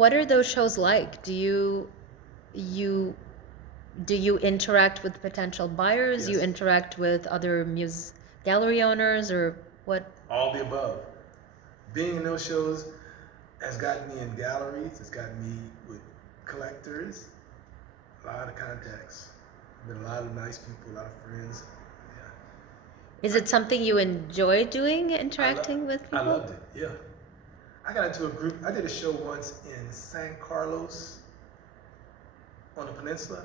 what are those shows like? You do you interact with potential buyers? You Yes. interact with other gallery owners, or what? All the above. Being in those shows has gotten me in galleries. It's gotten me with collectors. A lot of contacts. Met a lot of nice people, a lot of friends. Yeah. Is it something you enjoy doing, interacting with people? I loved it. Yeah. I got into a group. I did a show once in San Carlos on the peninsula.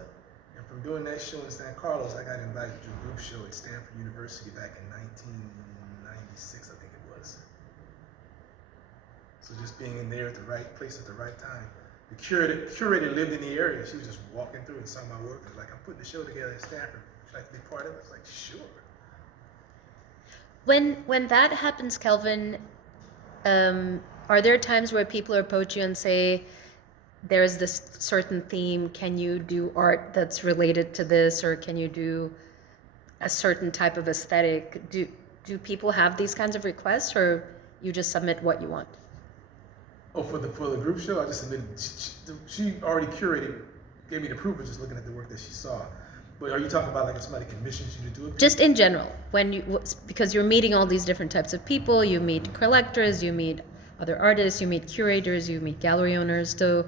And from doing that show in San Carlos, I got invited to a group show at Stanford University back in 1996, I think it was. So just being in there at the right place at the right time. The curator lived in the area. She was just walking through and saw my work. And was like, I'm putting a show together at Stanford. Would you like to be part of it? I was like, sure. When that happens, Kelvin, are there times where people approach you and say, there's this certain theme, can you do art that's related to this, or can you do a certain type of aesthetic? Do people have these kinds of requests, or you just submit what you want? Oh, for the group show, I just submitted. She already curated, gave me the proof of just looking at the work that she saw. But are you talking about like if somebody commissions you to do it? Just in general, because you're meeting all these different types of people, you meet collectors, you meet other artists, you meet curators, you meet gallery owners. So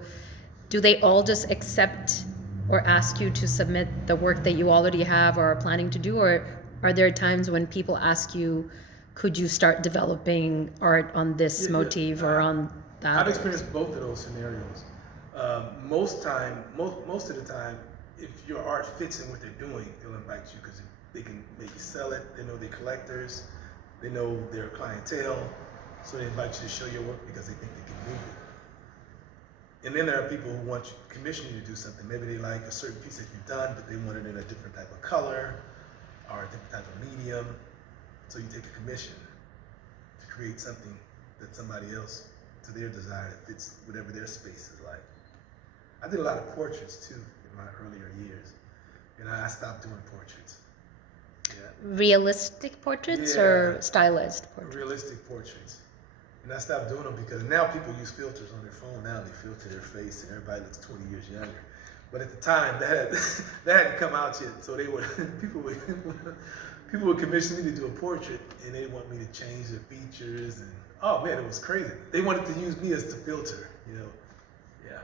do they all just accept or ask you to submit the work that you already have or are planning to do, or are there times when people ask you, could you start developing art on this motif or on that? I've experienced both of those scenarios. Most of the time, if your art fits in what they're doing, they'll invite you because they can maybe sell it. They know they're collectors. They know their clientele. So they invite you to show your work because they think they can move it. And then there are people who want you, commission you to do something. Maybe they like a certain piece that you've done, but they want it in a different type of color or a different type of medium. So you take a commission to create something that somebody else, to their desire, that fits whatever their space is like. I did a lot of portraits too in my earlier years, and I stopped doing portraits. Yeah. Realistic portraits or stylized portraits? Realistic portraits. And I stopped doing them because now people use filters on their phone. Now they filter their face and everybody looks 20 years younger. But at the time, that hadn't come out yet. So they would people would commission me to do a portrait, and they want me to change the features. And oh man, it was crazy. They wanted to use me as the filter, you know. Yeah.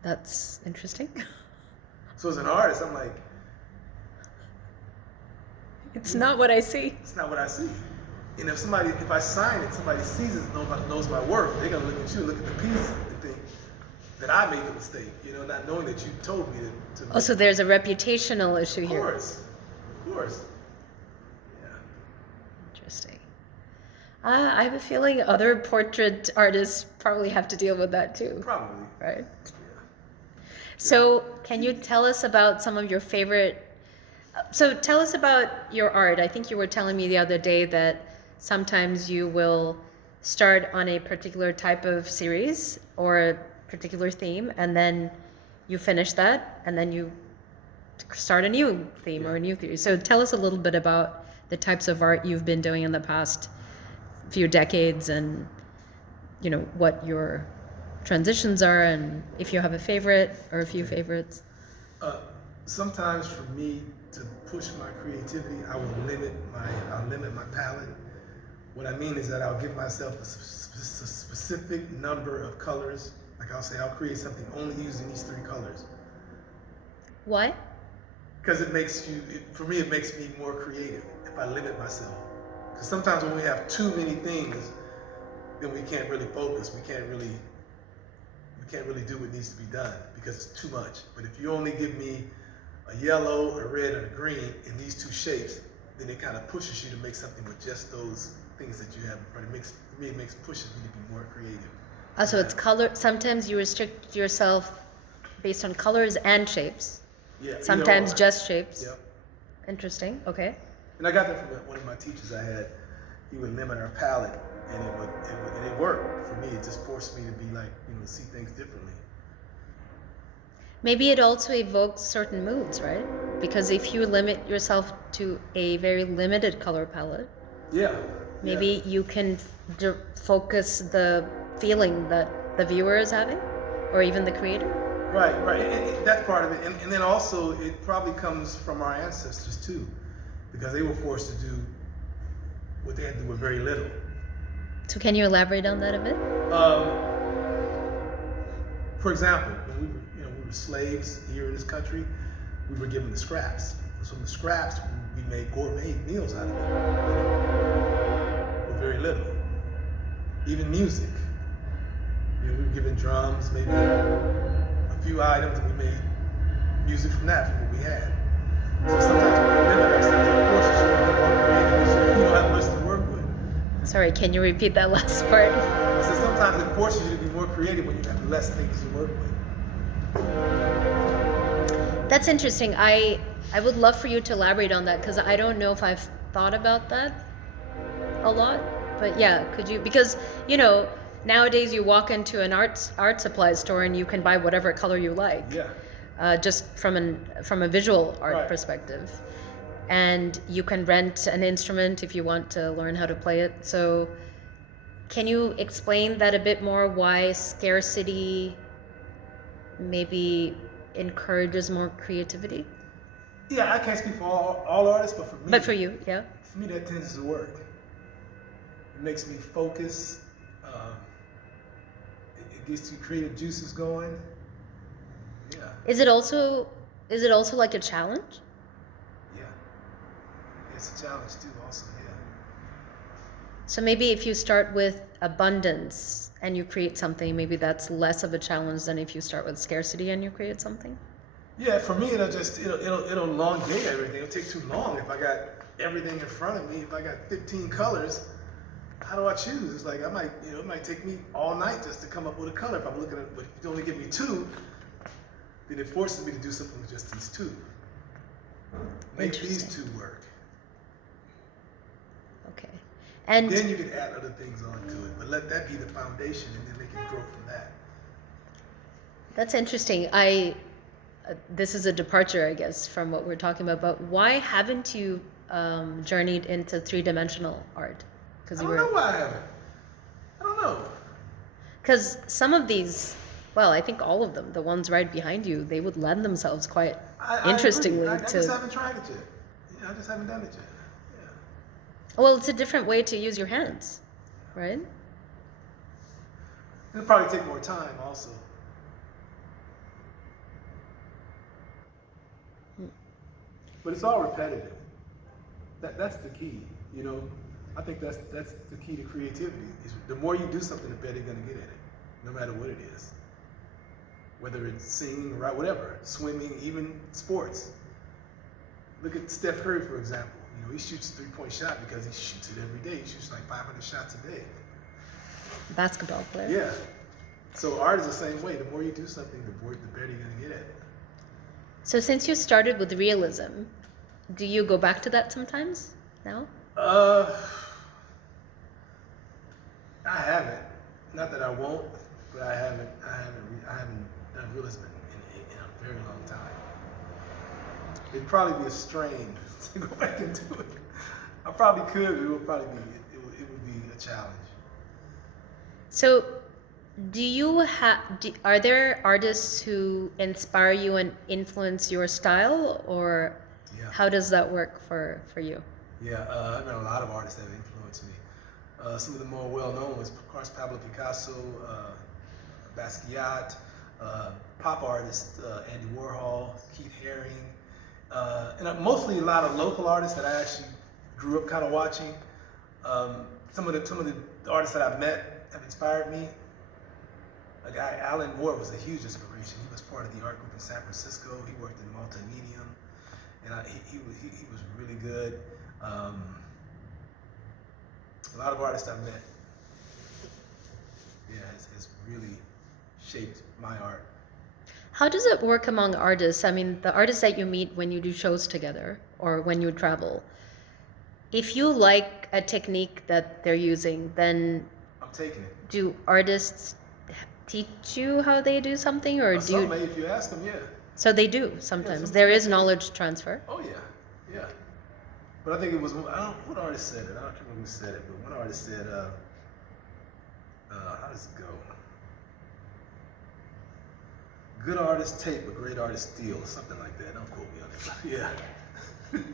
That's interesting. So as an artist, I'm like, it's not what I see. it's not what I see. And if I sign it, somebody sees it, knows my work, they're gonna look at you, look at the piece, and think that I made the mistake, you know, not knowing that you told me to Oh, so there's a reputational issue here. Of course. Yeah. Interesting. I have a feeling other portrait artists probably have to deal with that too. Probably. Right? Yeah. So can you tell us about some of your favorite, so tell us about your art. I think you were telling me the other day that sometimes you will start on a particular type of series or a particular theme, and then you finish that, and then you start a new theme or a new theory. So tell us a little bit about the types of art you've been doing in the past few decades, and you know what your transitions are, and if you have a favorite or a few favorites. Sometimes for me to push my creativity, I'll limit my palette. What I mean is that I'll give myself a specific number of colors. Like I'll create something only using these 3 colors. Why? Because it makes me more creative if I limit myself. Because sometimes when we have too many things, then we can't really focus. We can't really do what needs to be done because it's too much. But if you only give me a yellow, a red, and a green in these 2 shapes, then it kind of pushes you to make something with just those things that you have in front. It pushes me to be more creative. So it's color. Sometimes you restrict yourself based on colors and shapes. Yeah. Sometimes just shapes. Yep. Interesting. Okay. And I got that from one of my teachers I had. He would limit our palette, and it worked for me. It just forced me to be like, see things differently. Maybe it also evokes certain moods, right? Because if you limit yourself to a very limited color palette, yeah, maybe you can focus the feeling that the viewer is having, or even the creator? Right, right. And that's part of it. And then also, it probably comes from our ancestors too, because they were forced to do what they had to do with very little. So can you elaborate on that a bit? For example, when we were slaves here in this country, we were given the scraps. So from the scraps, we made gourmet meals out of it, with very little. Even music. We were given drums, maybe a few items, and we made music from that, from what we had. So sometimes we limit ourselves. Of course, you should be more creative because you don't have much to work with. Sorry, can you repeat that last part? So sometimes it forces you to be more creative when you have less things to work with. That's interesting. I would love for you to elaborate on that because I don't know if I've thought about that a lot. But yeah, could you? Because nowadays you walk into an art supply store and you can buy whatever color you like. Yeah. Just from a visual art Right. perspective, and you can rent an instrument if you want to learn how to play it. So, can you explain that a bit more? Why scarcity maybe encourages more creativity? Yeah, I can't speak for all artists, but for me. But for you, yeah. For me, that tends to work. It makes me focus. It gets your creative juices going. Yeah. Is it also like a challenge? Yeah. It's a challenge too, also. Yeah. So maybe if you start with abundance and you create something, maybe that's less of a challenge than if you start with scarcity and you create something. Yeah, for me, it'll elongate everything. It'll take too long. If I got everything in front of me, if I got 15 colors, how do I choose? It's like it might take me all night just to come up with a color. If I'm looking at, but if you only give me two, then it forces me to do something with just these two. Make these two work. Okay. And then you can add other things onto it, but let that be the foundation, and then they can grow from that. that's interesting. This is a departure, I guess, from what we're talking about. But why haven't you journeyed into three-dimensional art? I don't know why I haven't. I don't know. Because some of these, well, I think all of them, the ones right behind you, they would lend themselves quite interestingly I to. just haven't tried it yet. Yeah, I just haven't done it yet. Yeah. Well, it's a different way to use your hands, right? It'll probably take more time, also. But it's all repetitive. That's the key, I think that's the key to creativity. Is the more you do something, the better you're gonna get at it, no matter what it is. Whether it's singing, or whatever, swimming, even sports. Look at Steph Curry, for example. He shoots a three-point shot because he shoots it every day. He shoots like 500 shots a day. Basketball player. Yeah. So art is the same way. The more you do something, the better you're gonna get at it. So since you started with realism, do you go back to that sometimes now? I haven't. Not that I won't, but I haven't done realism in a very long time. It'd probably be a strain to go back into it. I probably could, but it would be a challenge. So, are there artists who inspire you and influence your style, or Yeah. how does that work for you? Yeah, I've met a lot of artists that have influenced me. Some of the more well-known ones, of course, Pablo Picasso, Basquiat, pop artists, Andy Warhol, Keith Haring, and mostly a lot of local artists that I actually grew up kind of watching. Some of the artists that I've met have inspired me. A guy, Alan Moore, was a huge inspiration. He was part of the art group in San Francisco. He worked in multimedia, and he was really good. A lot of artists I've met, has really shaped my art. How does it work among artists? I mean, the artists that you meet when you do shows together or when you travel, if you like a technique that they're using, then I'm taking it. do artists teach you how they do something, or do Some you? may, if you ask them, yeah. So they do sometimes. sometimes There is they do. knowledge transfer. Oh yeah. But I think it was, what artist said it? I don't remember who said it, but one artist said, how does it go? Good artists take, but great artists steal, something like that. Don't quote me on that. Yeah.